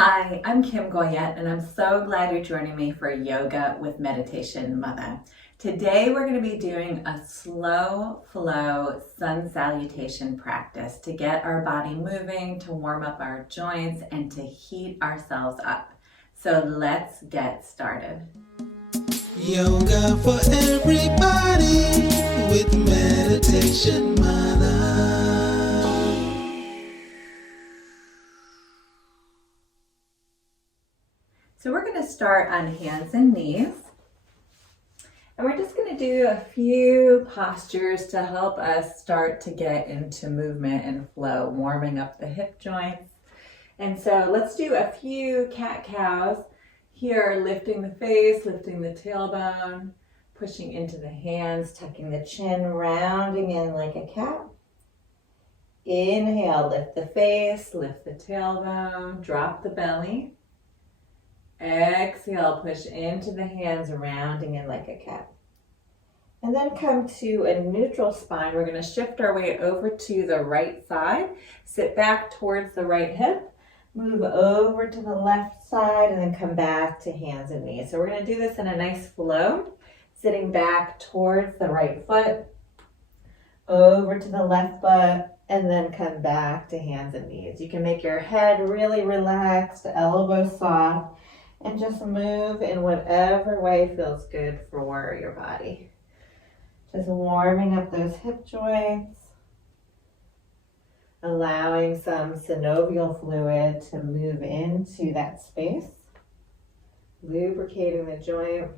Hi, I'm Kim Goyette, and I'm so glad you're joining me for Yoga with Meditation Mutha. Today we're going to be doing a slow flow sun salutation practice to get our body moving, to warm up our joints, and to heat ourselves up. So let's get started. Yoga for everybody with Meditation Mutha. So we're going to start on hands and knees. And we're just going to do a few postures to help us start to get into movement and flow, warming up the hip joints. And so let's do a few cat-cows. Here, lifting the face, lifting the tailbone, pushing into the hands, tucking the chin, rounding in like a cat. Inhale, lift the face, lift the tailbone, drop the belly. Exhale, push into the hands, rounding in like a cat. And then come to a neutral spine. We're going to shift our way over to the right side. Sit back towards the right hip. Move over to the left side and then come back to hands and knees. So we're going to do this in a nice flow. Sitting back towards the right foot, over to the left foot, and then come back to hands and knees. You can make your head really relaxed, elbows soft, and just move in whatever way feels good for your body. Just warming up those hip joints, allowing some synovial fluid to move into that space, lubricating the joint.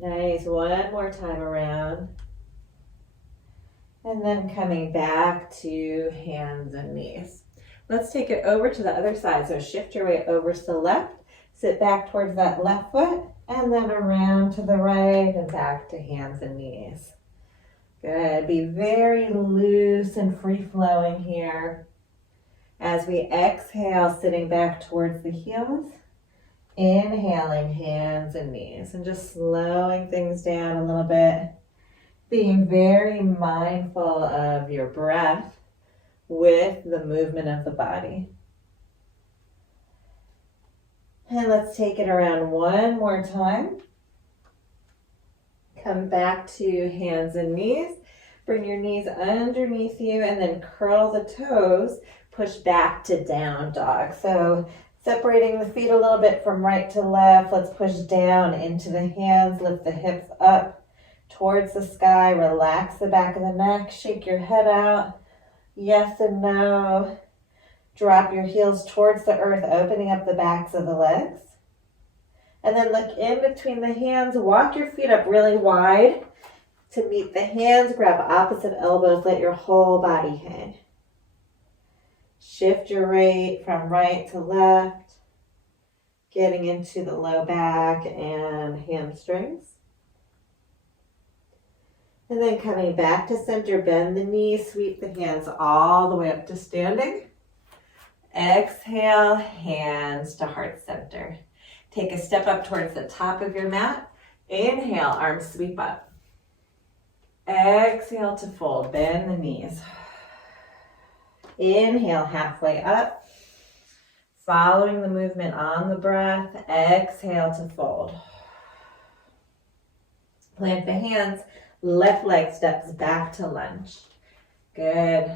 Nice, one more time around. And then coming back to hands and knees. Let's take it over to the other side. So shift your way over to the left, sit back towards that left foot, and then around to the right and back to hands and knees. Good. Be very loose and free-flowing here. As we exhale, sitting back towards the heels, inhaling hands and knees, and just slowing things down a little bit. Being very mindful of your breath with the movement of the body. And let's take it around one more time. Come back to hands and knees. Bring your knees underneath you and then curl the toes. Push back to down dog. So separating the feet a little bit from right to left. Let's push down into the hands. Lift the hips up towards the sky. Relax the back of the neck. Shake your head out. Yes and no. Drop your heels towards the earth, opening up the backs of the legs. And then look in between the hands. Walk your feet up really wide to meet the hands. Grab opposite elbows. Let your whole body hang. Shift your weight from right to left. Getting into the low back and hamstrings. And then coming back to center, bend the knees, sweep the hands all the way up to standing. Exhale, hands to heart center. Take a step up towards the top of your mat. Inhale, arms sweep up. Exhale to fold, bend the knees. Inhale, halfway up. Following the movement on the breath, exhale to fold. Plant the hands. Left leg steps back to lunge. Good.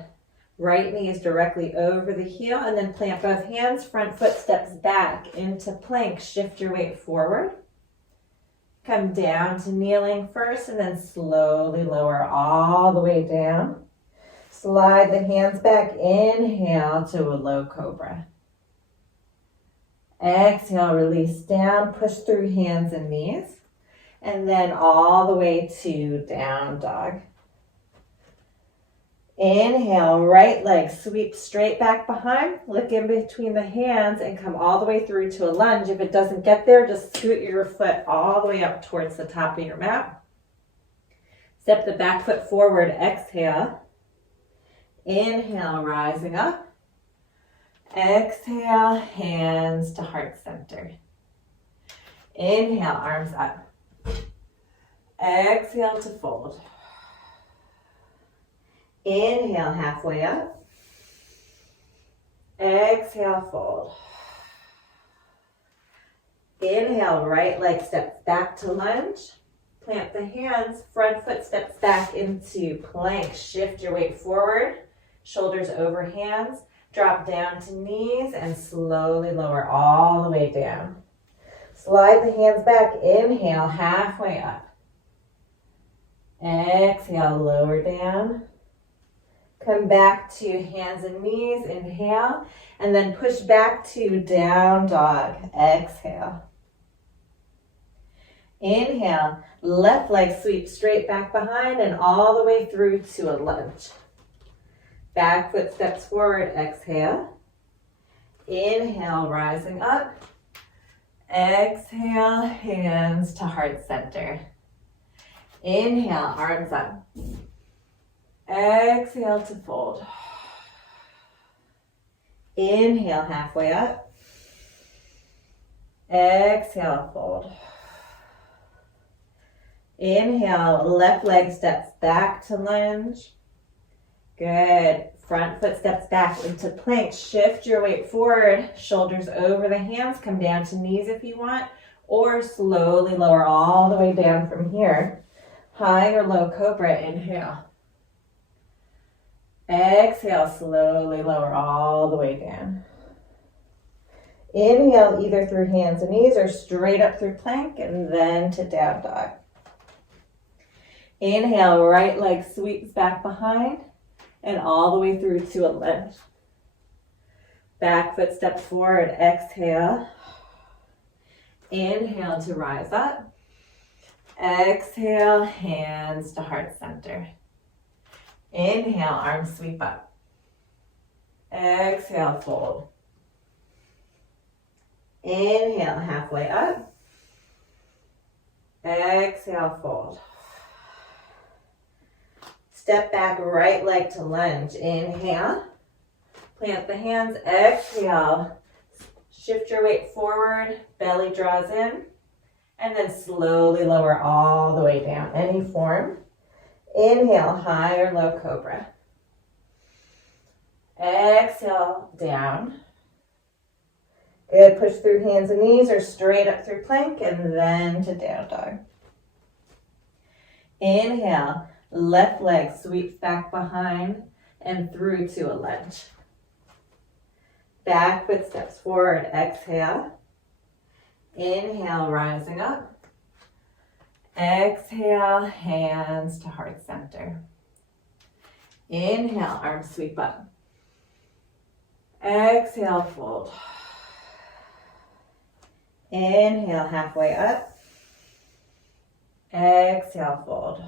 Right knee is directly over the heel and then plant both hands. Front foot steps back into plank. Shift your weight forward. Come down to kneeling first and then slowly lower all the way down. Slide the hands back. Inhale to a low cobra. Exhale, release down. Push through hands and knees. And then all the way to down dog. Inhale, right leg sweep straight back behind. Look in between the hands and come all the way through to a lunge. If it doesn't get there, just scoot your foot all the way up towards the top of your mat. Step the back foot forward, exhale. Inhale, rising up. Exhale, hands to heart center. Inhale, arms up. Exhale to fold. Inhale, halfway up. Exhale, fold. Inhale, right leg steps back to lunge. Plant the hands, front foot steps back into plank. Shift your weight forward, shoulders over hands. Drop down to knees and slowly lower all the way down. Slide the hands back. Inhale, halfway up. Exhale, lower down. Come back to hands and knees. Inhale. And then push back to down dog. Exhale. Inhale. Left leg sweeps straight back behind and all the way through to a lunge. Back foot steps forward. Exhale. Inhale, rising up. Exhale, hands to heart center. Inhale, arms up. Exhale to fold. Inhale, halfway up. Exhale, fold. Inhale, left leg steps back to lunge. Good. Front foot steps back into plank. Shift your weight forward. Shoulders over the hands. Come down to knees if you want. Or slowly lower all the way down from here. High or low cobra. Inhale. Exhale. Slowly lower all the way down. Inhale either through hands and knees or straight up through plank and then to down dog. Inhale. Right leg sweeps back behind. And all the way through to a lunge. Back foot steps forward. Exhale. Inhale to rise up. Exhale, hands to heart center. Inhale, arms sweep up. Exhale, fold. Inhale, halfway up. Exhale, fold. Step back, right leg to lunge. Inhale. Plant the hands. Exhale. Shift your weight forward. Belly draws in. And then slowly lower all the way down. Any form. Inhale, high or low cobra. Exhale, down. Good. Push through hands and knees or straight up through plank and then to down dog. Inhale. Left leg sweeps back behind and through to a lunge. Back foot steps forward. Exhale. Inhale, rising up. Exhale, hands to heart center. Inhale, arms sweep up. Exhale, fold. Inhale, halfway up. Exhale, fold.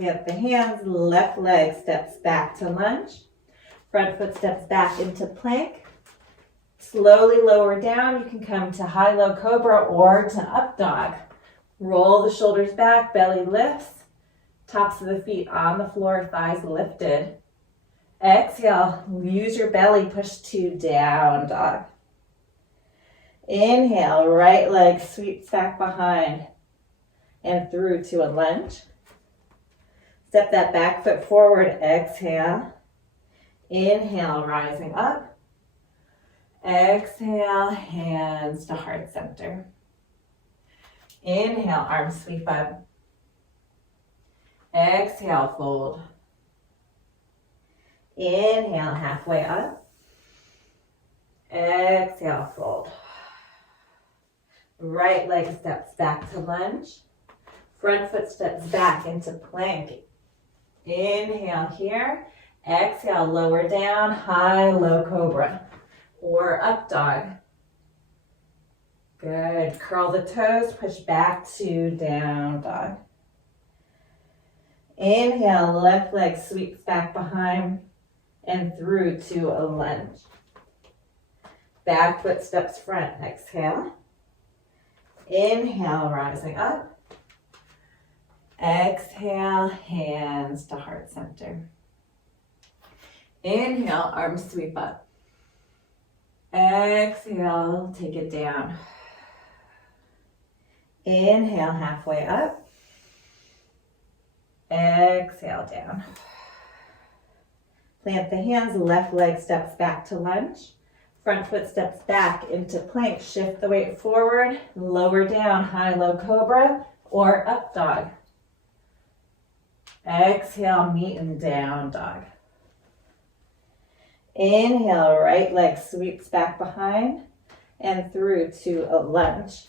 Plant the hands, left leg steps back to lunge. Front foot steps back into plank. Slowly lower down. You can come to high-low cobra or to up dog. Roll the shoulders back, belly lifts. Tops of the feet on the floor, thighs lifted. Exhale, use your belly, push to down dog. Inhale, right leg sweeps back behind and through to a lunge. Step that back foot forward. Exhale. Inhale, rising up. Exhale, hands to heart center. Inhale, arms sweep up. Exhale, fold. Inhale, halfway up. Exhale, fold. Right leg steps back to lunge. Front foot steps back into plank. Inhale here. Exhale, lower down, high, low cobra. Or up dog. Good. Curl the toes, push back to down dog. Inhale, left leg sweeps back behind and through to a lunge. Back foot steps front. Exhale. Inhale, rising up. Exhale, hands to heart center. Inhale, arms sweep up. Exhale, take it down. Inhale, halfway up. Exhale, down. Plant the hands, left leg steps back to lunge. Front foot steps back into plank. Shift the weight forward, lower down, high-low cobra or up dog. Exhale, meet in down dog. Inhale, right leg sweeps back behind and through to a lunge.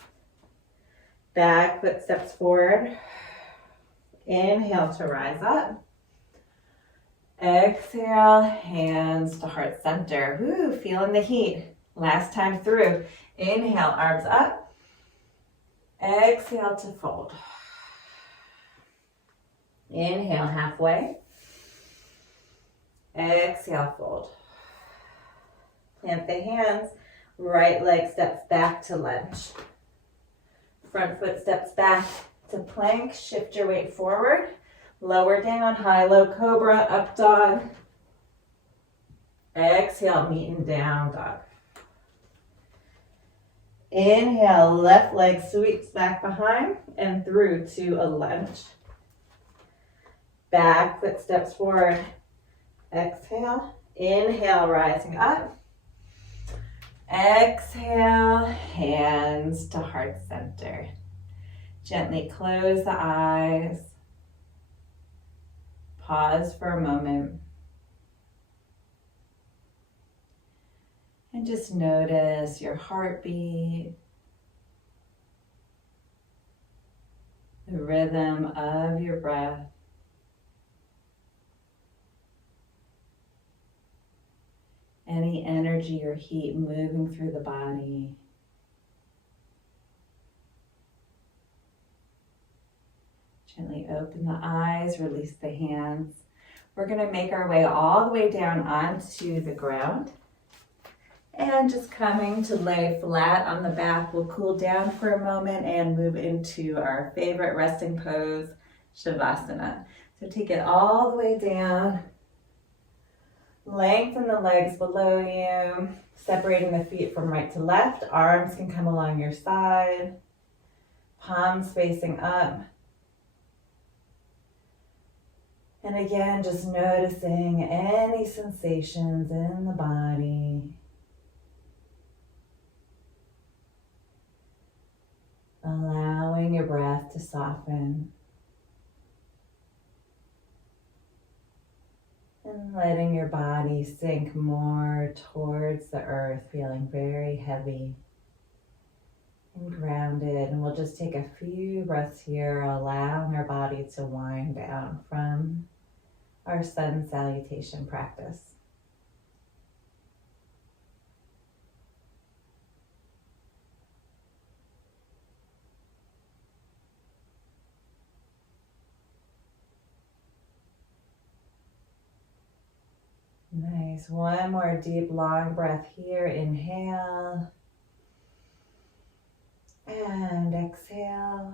Back foot steps forward. Inhale to rise up. Exhale, hands to heart center. Woo, feeling the heat. Last time through. Inhale, arms up. Exhale to fold. Inhale, halfway. Exhale, fold. Plant the hands. Right leg steps back to lunge. Front foot steps back to plank. Shift your weight forward. Lower down, high-low cobra, up dog. Exhale, meet in down dog. Inhale, left leg sweeps back behind and through to a lunge. Back foot steps forward. Exhale. Inhale, rising up. Exhale, hands to heart center. Gently close the eyes. Pause for a moment. And just notice your heartbeat, the rhythm of your breath. Any energy or heat moving through the body. Gently open the eyes, release the hands. We're going to make our way all the way down onto the ground. And just coming to lay flat on the back, we'll cool down for a moment and move into our favorite resting pose, Shavasana. So take it all the way down. Lengthen the legs below you, separating the feet from right to left. Arms can come along your side. Palms facing up. And again, just noticing any sensations in the body. Allowing your breath to soften. And letting your body sink more towards the earth, feeling very heavy and grounded. And we'll just take a few breaths here, allowing our body to wind down from our Sun Salutation practice. Nice. One more deep, long breath here. Inhale. And exhale.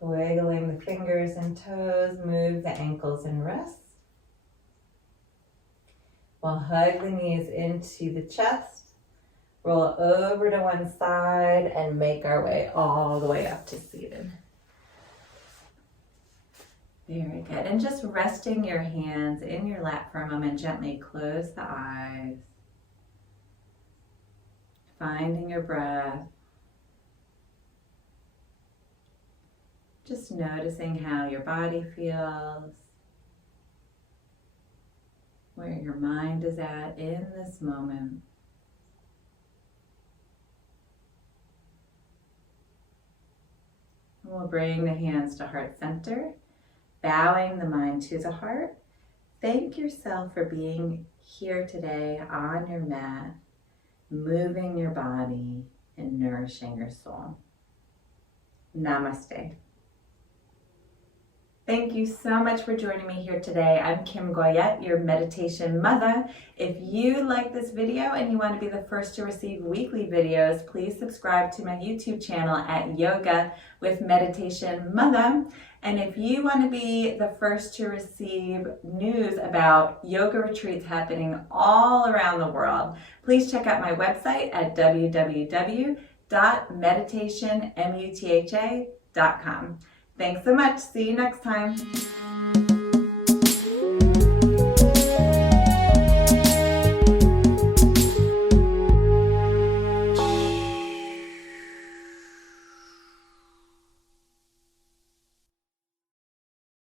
Wiggling the fingers and toes. Move the ankles and wrists. We'll hug the knees into the chest. Roll over to one side and make our way all the way up to seated. Very good. And just resting your hands in your lap for a moment, gently close the eyes. Finding your breath. Just noticing how your body feels. Where your mind is at in this moment. We'll bring the hands to heart center. Bowing the mind to the heart. Thank yourself for being here today on your mat, moving your body and nourishing your soul. Namaste. Thank you so much for joining me here today. I'm Kim Goyette, your Meditation Mother. If you like this video and you want to be the first to receive weekly videos, please subscribe to my YouTube channel at Yoga with Meditation Mutha. And if you want to be the first to receive news about yoga retreats happening all around the world, please check out my website at www.meditationmutha.com. Thanks so much. See you next time.